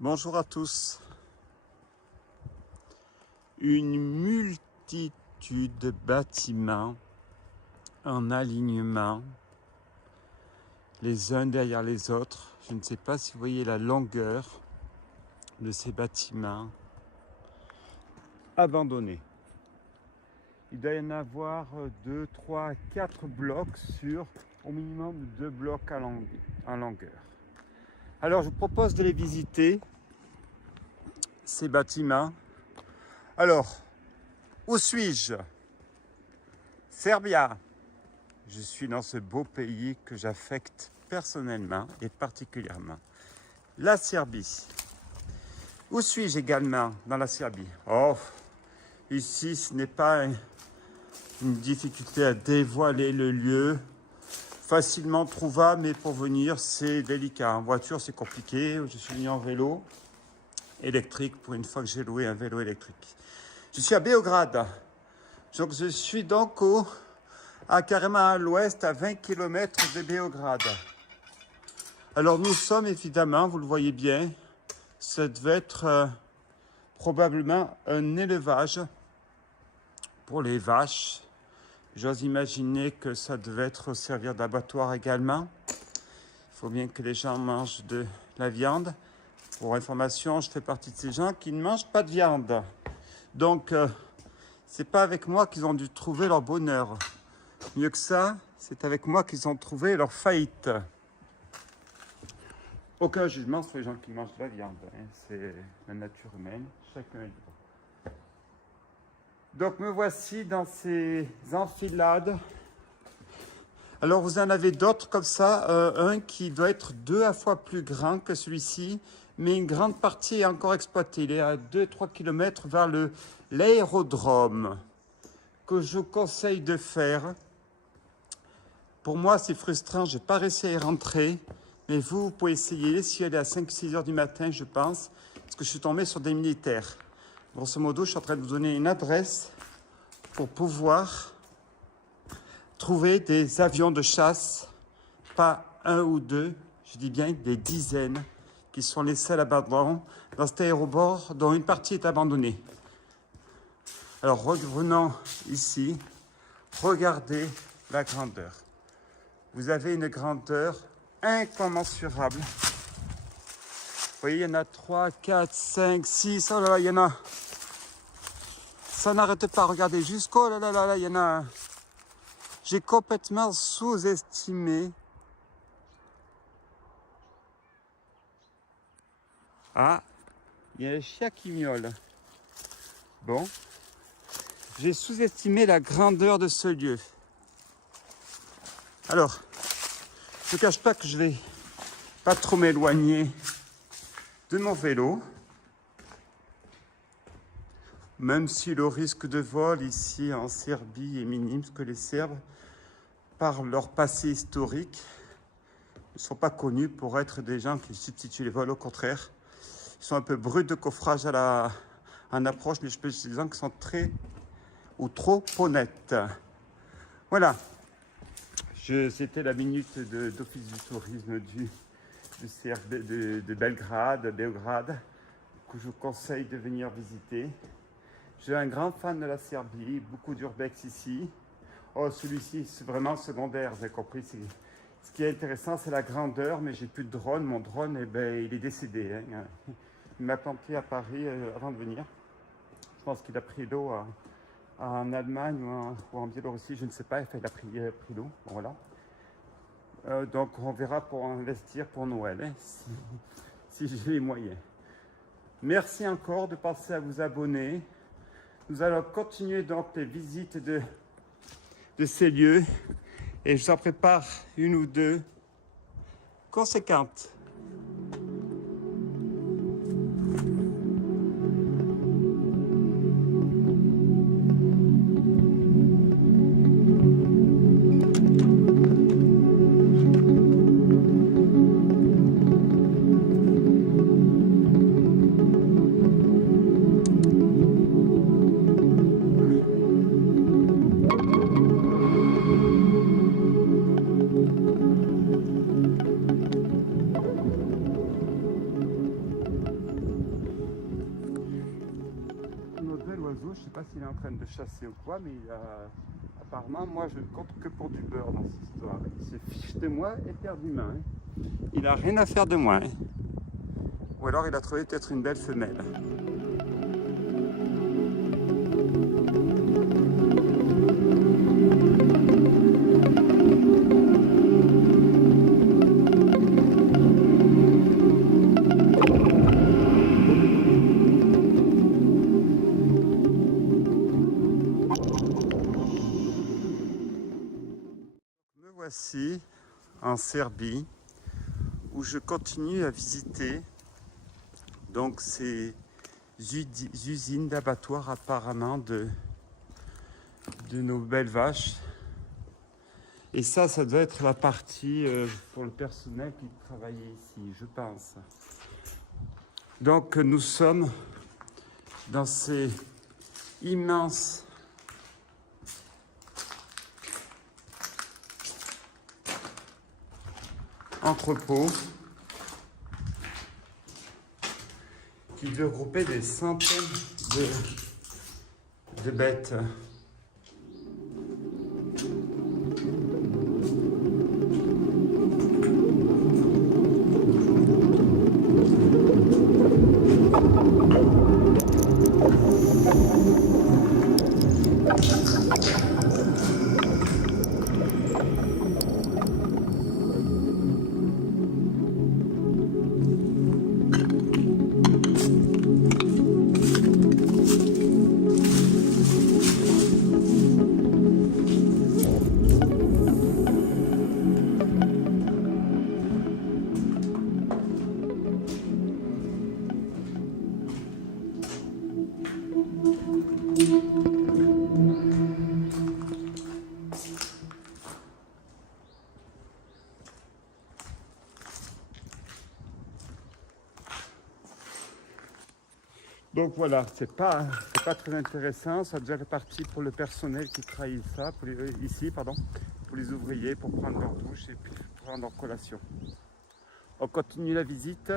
Bonjour à tous. Une multitude de bâtiments en alignement, les uns derrière les autres. Je ne sais pas si vous voyez la longueur de ces bâtiments abandonnés. Il doit y en avoir 2, 3, 4 blocs sur au minimum 2 blocs en longueur. Alors je vous propose de les visiter, ces bâtiments. Alors, où suis-je? Serbia. Je suis dans ce beau pays que j'affecte personnellement et particulièrement. La Serbie. Où suis-je également dans la Serbie? Oh, ici ce n'est pas une difficulté à dévoiler le lieu. Facilement trouvable, mais pour venir c'est délicat. En voiture c'est compliqué. Je suis venu en vélo électrique pour une fois que j'ai loué un vélo électrique. Je suis à Beograd. Donc je suis donc carrément à l'ouest, à 20 km de Beograd. Alors nous sommes évidemment, vous le voyez bien, ça devait être probablement un élevage pour les vaches. J'ose imaginer que ça devait être servir d'abattoir également. Il faut bien que les gens mangent de la viande. Pour information, je fais partie de ces gens qui ne mangent pas de viande. Donc, c'est pas avec moi qu'ils ont dû trouver leur bonheur. Mieux que ça, c'est avec moi qu'ils ont trouvé leur faillite. Aucun jugement sur les gens qui mangent de la viande. Hein. C'est la nature humaine. Chacun est libre. Donc, me voici dans ces enfilades. Alors, vous en avez d'autres comme ça. Un qui doit être 2 fois plus grand que celui-ci. Mais une grande partie est encore exploitée. Il est à 2-3 km vers l'aérodrome que je vous conseille de faire. Pour moi, c'est frustrant. Je n'ai pas réussi à y rentrer. Mais vous pouvez essayer. Si elle est à 5-6 heures du matin, je pense. Parce que je suis tombé sur des militaires. Grosso modo, je suis en train de vous donner une adresse pour pouvoir trouver des avions de chasse. Pas un ou deux, je dis bien des dizaines, qui sont les seuls abandons dans cet aéroport dont une partie est abandonnée. Alors revenons ici, regardez la grandeur. Vous avez une grandeur incommensurable. Vous voyez, il y en a 3, 4, 5, 6, oh là là, il y en a. Ça n'arrête pas, regardez, jusqu'au là là là là, il y en a. J'ai complètement sous-estimé. Ah, il y a un chien qui miaule. Bon, j'ai sous-estimé la grandeur de ce lieu. Alors, je ne cache pas que je vais pas trop m'éloigner de mon vélo. Même si le risque de vol ici en Serbie est minime, parce que les Serbes, par leur passé historique, ne sont pas connus pour être des gens qui substituent les vols, au contraire. Ils sont un peu bruts de coffrage en approche, mais je peux dire des gens qui sont très ou trop honnêtes. Voilà. C'était la minute d'office du tourisme de Belgrade, Beograd, que je vous conseille de venir visiter. Je suis un grand fan de la Serbie, beaucoup d'urbex ici. Oh, celui-ci, c'est vraiment secondaire, vous avez compris. Ce qui est intéressant, c'est la grandeur, mais j'ai plus de drone. Mon drone, eh ben, il est décédé. Hein. Il m'a planté à Paris avant de venir. Je pense qu'il a pris l'eau en Allemagne ou en Biélorussie, je ne sais pas. Enfin, il a pris l'eau. Bon, voilà. Donc, on verra pour investir pour Noël, hein, si j'ai les moyens. Merci encore de penser à vous abonner. Nous allons continuer donc les visites de ces lieux et je vous en prépare une ou deux conséquentes. pas s'il est en train de chasser ou quoi, mais apparemment, moi, je compte que pour du beurre dans cette histoire. Il se fiche de moi éperdument. Hein. Il n'a rien à faire de moi. Hein. Ou alors, il a trouvé peut-être une belle femelle. Me voici en Serbie où je continue à visiter donc ces usines d'abattoirs apparemment de nos belles vaches. Et ça doit être la partie pour le personnel qui travaillait ici, je pense. Donc nous sommes dans ces immenses entrepôts qui devaient regrouper des centaines de bêtes. Donc voilà, c'est pas très intéressant, ça devient réparti pour le personnel qui travaille ça, ici, pour les ouvriers, pour prendre leur douche et puis prendre leur collation. On continue la visite.